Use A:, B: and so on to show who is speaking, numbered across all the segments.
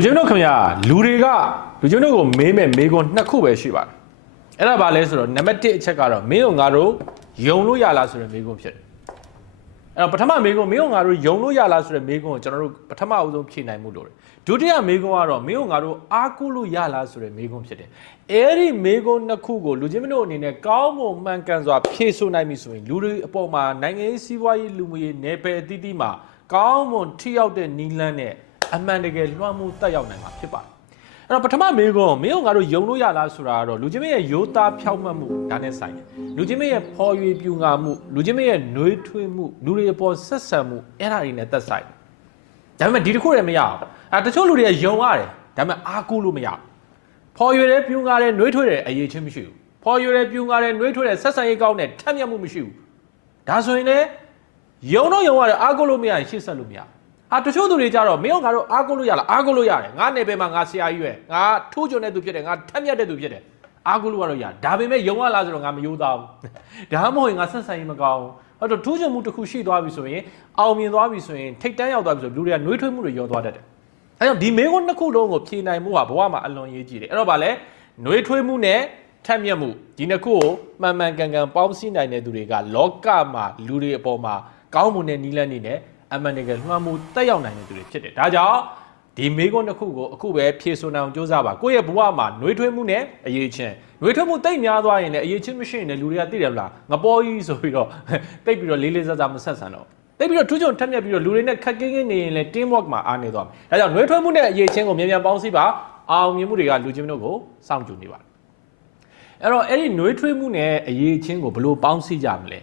A: လူချင်းတို့ခင်ဗျာလူတွေကလူချင်းတို့ကိုမေးမဲ့မေးခွန်းနှစ်ခုပဲရှိပါတယ်အဲ့ဒါဘာလဲဆိုတော့နံပါတ်1အချက်ကတော့မင်းတို့ငါတို့ယုံလို့ရလားဆိုတဲ့မေးခွန်းဖြစ်တယ်အဲ့တော့ပထမမေးခွန်းမင်းတို့ငါတို့ယုံလို့ရလားဆိုတဲ့မေးခွန်းကိုကျွန်တော်တို့ပထမအဦးဆုံးဖြေနိုင်မှုလို့တယ်ဒုတိယမေးခွန်းကတော့မင်းတို့ငါတို့အားကိုးလို့ရလားဆိုတဲ့မေးခွန်းဖြစ်တယ်အဲ့ဒီမေးခွန်းနှစ်ခုကိုလူချင်းမတို့အနေနဲ့ကောင်းမွန်မှန်ကန်စွာဖြေဆိုနိုင်ပြီဆိုရင်လူတွေအပေါ်မှာနိုင်ငံရေးစီးပွားရေးလူမှုရေးနယ်ပယ်အသီးသီးမှာကောင်းမွန်ထိရောက်တဲ့နီးလန်းနဲ့ အမှန်တကယ်လွှမ်းမိုးတက်ရောက်နိုင်မှာဖြစ်ပါတယ်အဲ့တော့ပထမမေးခွန်းမင်းတို့ငါတို့ယုံလို့ရလားဆိုတာကတော့လူချင်းမရဲ့ရိုးသားဖြောက်မှတ်မှုဒါနဲ့ဆိုင်တယ်လူချင်းမရဲ့ဖော်ရွေပြူငါမှုလူချင်းမရဲ့နှွေးထွေးမှုလူတွေအပေါ်ဆက်ဆံမှုအဲ့ဒါတွေနဲ့သက်ဆိုင်တယ်ဒါပေမဲ့ဒီတစ်ခုတည်းမရအောင်အဲတချို့လူတွေကယုံရတယ်ဒါပေမဲ့အားကိုးလို့မရဘူးဖော်ရွေတဲ့ပြူငါတဲ့နှွေးထွေးတဲ့အရေးချင်းမရှိဘူးဖော်ရွေတဲ့ပြူငါတဲ့နှွေးထွေးတဲ့ဆက်ဆံရေးကောင်းတဲ့ထက်မြက်မှုမရှိဘူးဒါဆိုရင်လည်းယုံတော့ယုံရတယ်အားကိုးလို့မရရင်ရှေ့ဆက်လို့မရဘူး ဟာတချို့သူတွေကြတော့မင်းတို့ငါတို့အားကိုးလို့ရလားအားကိုးလို့ရတယ်ငါနယ်ပယ်မှာငါဆရာကြီးပဲငါထိုးကြုံတဲ့သူဖြစ်တယ်ငါထက်မြက်တဲ့သူဖြစ်တယ်အားကိုးလို့ရတော့ရဒါပေမဲ့ယုံရလားဆိုတော့ငါမယိုးသားဘူးဒါမှမဟုတ်ရင်ငါဆက်ဆံရေးမကောင်းဘူးအဲ့တော့ထိုးကြုံမှုတစ်ခုရှိသွားပြီဆိုရင်အောင်မြင်သွားပြီဆိုရင်ထိတ်တန်းရောက်သွားပြီဆိုလူတွေကနှွေးထွေးမှုတွေရောသွားတတ်တယ်အဲကြောင့်ဒီမေခွန်းနှစ်ခုလုံးကိုဖြေနိုင်မှုဟာဘဝမှာအလွန်ရေးကြည့်တယ်အဲ့တော့ဗာလဲနှွေးထွေးမှုနဲ့ထက်မြက်မှုဒီနှစ်ခုကိုမှန်မှန်ကန်ကန်ပေါင်းစည်းနိုင်တဲ့သူတွေကလောကမှာလူတွေအပေါ်မှာကောင်းမွန်တဲ့နီးလန်းနေနဲ့ အမှန်တကယ်လွှမ်းမိုးတက်ရောက်နိုင်တဲ့သူတွေဖြစ်တယ်ဒါကြောင့်ဒီမေခွန်းတစ်ခုကိုအခုပဲဖြေဆိုနိုင်အောင်ကြိုးစားပါကိုယ့်ရဲ့ဘဝမှာနှွေးထွေးမှုနဲ့အရေးချင်းနှွေးထွေးမှုတိတ်များသွားရင်လည်းအရေးချင်းမရှိရင်လည်းလူတွေကသိတယ်မလားငပေါ်ကြီးဆိုပြီးတော့တိတ်ပြီးတော့လေးလေးစားစားမဆက်ဆံတော့တိတ်ပြီးတော့ထူးချွန်ထက်မြက်ပြီးတော့လူတွေနဲ့ခက်ကင်းကင်းနေရင်လည်း team work မှာအားနေသွားမယ်ဒါကြောင့်နှွေးထွေးမှုနဲ့အရေးချင်းကိုမြန်မြန်ပေါင်းစည်းပါအောင်မြင်မှုတွေကလူချင်းတို့ကိုစောင့်ကြည့်နေပါတယ်အဲ့တော့အဲ့ဒီနှွေးထွေးမှုနဲ့အရေးချင်းကိုဘယ်လိုပေါင်းစည်းကြမလဲ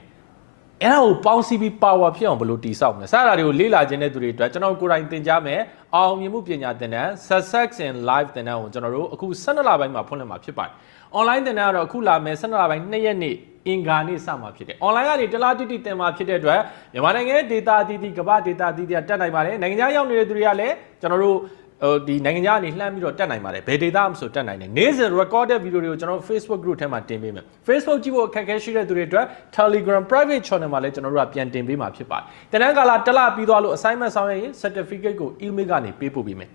A: အဲ့ဒါကိုပေါင်းစည်းပြီး power ဖြစ်အောင်ဘယ်လိုတည်ဆောက်မလဲစတာတွေကိုလေ့လာခြင်းတဲ့သူတွေအတွက်ကျွန်တော်ကိုယ်တိုင်သင်ကြားမယ်အောင်မြင်မှုပညာသင်တန်း success in life သင်တန်းကိုကျွန်တော်တို့အခု12လပိုင်းမှာဖွင့်လှစ်မှာဖြစ်ပါတယ် online သင်တန်းကတော့အခုလာမယ်12လပိုင်း2ရက်နေ့အင်္ဂါနေ့စမှာဖြစ်တယ်။ online ကနေတလားတိတိသင်မှာဖြစ်တဲ့အတွက်မြန်မာနိုင်ငံရဲ့ data အသီးသီးကမ္ဘာ data အသီးသီးကတက်နိုင်ပါတယ်။နိုင်ငံခြားရောက်နေတဲ့သူတွေကလည်းကျွန်တော်တို့ ဟိုဒီနိုင်ငံခြားကနေလှမ်းပြီးတော့တက်နိုင်ပါတယ်ဘယ် data မှဆိုတက်နိုင်တယ်နေ့စဉ် recorded video တွေကိုကျွန်တော်တို့ Facebook group ထဲမှာတင်ပေးမယ် Facebook ကြည့်ဖို့အခက်အခဲရှိတဲ့သူတွေအတွက် Telegram private channel မှာလည်းကျွန်တော်တို့ကပြန်တင်ပေးမှာဖြစ်ပါတယ်တနင်္ဂလာတစ်လပြီးသွားလို့ assignment ဆောင်ရွက်ရင် certificate ကို email ကနေပေးပို့ပေးမယ်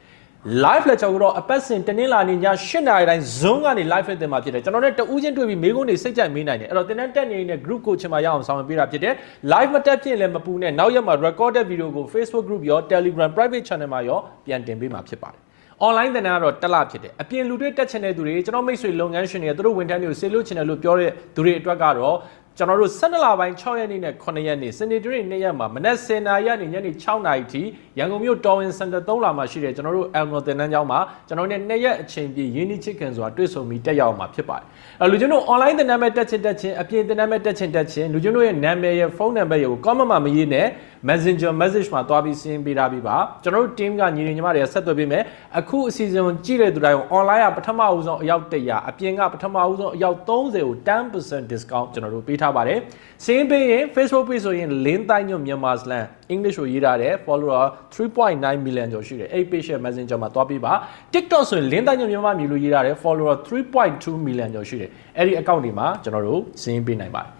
A: live lecture ကိုတော့အပတ်စဉ်တနင်္လာနေ့ည8နာရီတိုင်း Zoom ကနေ live တင်မှာဖြစ်တယ်ကျွန်တော်နဲ့တူးချင်းတွေ့ပြီးမေးခွန်းတွေစိတ်ကြိုက်မေးနိုင်တယ်အဲ့တော့တင်တဲ့တက်နေတဲ့ group ကိုချင်မရအောင်ဆောင်ရွက်ပေးတာဖြစ်တယ် live မတက်ဖြစ်ရင်လည်းမပူနဲ့နောက်ရက်မှာ recorded video ကို Facebook group ရော Telegram private channel မှာရောပြန်တင်ပေးမှာဖြစ်ပါတယ် online သင်တန်းကတော့တက်လာဖြစ်တယ်အပြင်လူတွေတက်ချင်တဲ့သူတွေကျွန်တော်မိတ်ဆွေလုပ်ငန်းရှင်တွေကသူတို့ဝန်ထမ်းတွေကိုဆေးလို့ချင်တယ်လို့ပြောတဲ့သူတွေအတွက်ကတော့ ကျွန်တော်တို့12လပိုင်း6ရက်နေ့နဲ့9ရက်နေ့စနေနေ့နေ့ရက်မှာမနက်10:00နာရီကနေညနေ6:00နာရီထိရန်ကုန်မြို့တော်ဝင်စင်တာ3လမှာရှိတဲ့ကျွန်တော်တို့ Elmo သင်တန်းကျောင်းမှာကျွန်တော်တို့နေ့ရက်အချိန်ပြည့်ရင်းနှီးချစ်ခင်စွာတွေ့ဆုံပြီးတက်ရောက်မှာဖြစ်ပါတယ်အဲလူချင်းတို့ online သင်တန်းမဲ့တက်ချင်တက်ချင်အပြင်သင်တန်းမဲ့တက်ချင်တက်ချင်လူချင်းတို့ရဲ့နာမည်ရဲ့ဖုန်းနံပါတ်ရဲ့ကို comment မှာမရေးနဲ့ Messenger message မှာတွားပြီးစင်းပေးထားပြီးပါကျွန်တော်တို့ team ကညီညီညီမတွေကဆက်သွယ်ပေးမယ်အခုအစီအစဉ်ကိုကြည့်တဲ့သူတိုင်းကို online ကပထမဦးဆုံးအယောက်100အပြင်ကပထမဦးဆုံးအယောက်30ကို10% discount ကျွန်တော်တို့ပေးထားပါတယ်စင်းပေးရင် Facebook page ဆိုရင်လင်းတိုင်းညွတ်မြန်မာစလန် English ကိုရေးထားတယ် follower 3.9 million ကျော်ရှိတယ်အဲ့ page ရဲ့ messenger မှာတွားပေးပါ TikTok ဆိုရင်လင်းတိုင်းညွတ်မြန်မာမျိုးလို့ရေးထားတယ် follower 3.2 million ကျော်ရှိတယ်အဲ့ဒီ account တွေမှာကျွန်တော်တို့စင်းပေးနိုင်ပါတယ်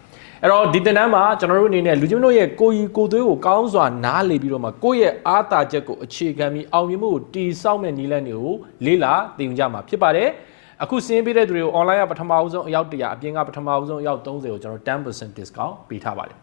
A: အဲ့တော့ဒီတင်တန်းမှာကျွန်တော်တို့အနေနဲ့လူချင်းတို့ရဲ့ကိုယ်ရီကိုယ်သွေးကိုကောင်းစွာနားလေပြီးတော့မှကိုယ့်ရဲ့အားတာချက်ကိုအခြေခံပြီးအောင်မြင်မှုကိုတည်ဆောက်မဲ့နည်းလမ်းတွေကိုလေ့လာသင်ကြမှာဖြစ်ပါတယ် အခုစင်းပေးတဲ့သူတွေကို online ကပထမအဆုံးအယောက်100အပြင်ကပထမအဆုံးအယောက်30ကိုကျွန်တော်10% discount ပေးထားပါတယ်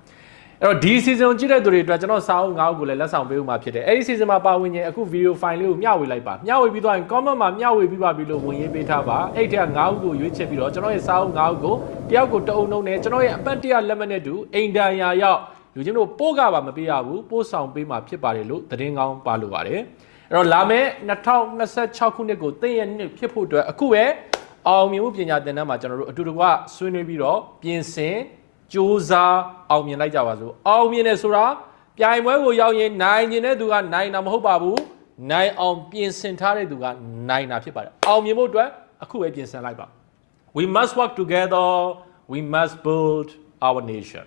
A: အဲ့တော့ဒီ season ကိုကြည့်တဲ့သူတွေအတွက်ကျွန်တော်စာအုပ်၅အုပ်ကိုလည်းလက်ဆောင်ပေးဦးမှာဖြစ်တယ်အဲ့ဒီ season မှာပါဝင်ရင်အခု video file လေးကိုမျှဝေလိုက်ပါမျှဝေပြီးသွားရင် comment မှာမျှဝေပြီးပါပြီလို့ဝင်ရေးပေးထားပါအဲ့ဒီက၅အုပ်ကိုရွေးချယ်ပြီးတော့ကျွန်တော်ရဲ့စာအုပ်၅အုပ်ကိုတယောက်ကိုတအုပ်နှုံးနဲ့ကျွန်တော်ရဲ့အပတ်တရလက်မှတ်နဲ့တူအိမ်တန်ရာရောက်လူချင်းတို့ပို့ကပါမပေးရဘူးပို့ဆောင်ပေးမှာဖြစ်ပါတယ်လို့သတင်းကောင်းပါလို့ပါတယ်အဲ့တော့လာမယ့်2026ခုနှစ်ကိုသိရနှစ်ဖြစ်ဖို့အတွက်အခုပဲ အောင်မြင်မှုပညာသင်တန်းမှာကျွန်တော်တို့အတူတကွဆွေးနွေးပြီးတော့ပြင်ဆင်စူးစမ်းအောင်မြင်လိုက်ကြပါစို့အောင်မြင်တယ်ဆိုတာပြိုင်ပွဲကိုရောက်ရင်နိုင်ကျင်တဲ့သူကနိုင်တာမဟုတ်ပါဘူးနိုင်အောင်ပြင်ဆင်ထားတဲ့သူကနိုင်တာဖြစ်ပါတယ်အောင်မြင်ဖို့အတွက်အခုပဲပြင်ဆင်လိုက်ပါ we must work together we must build our nation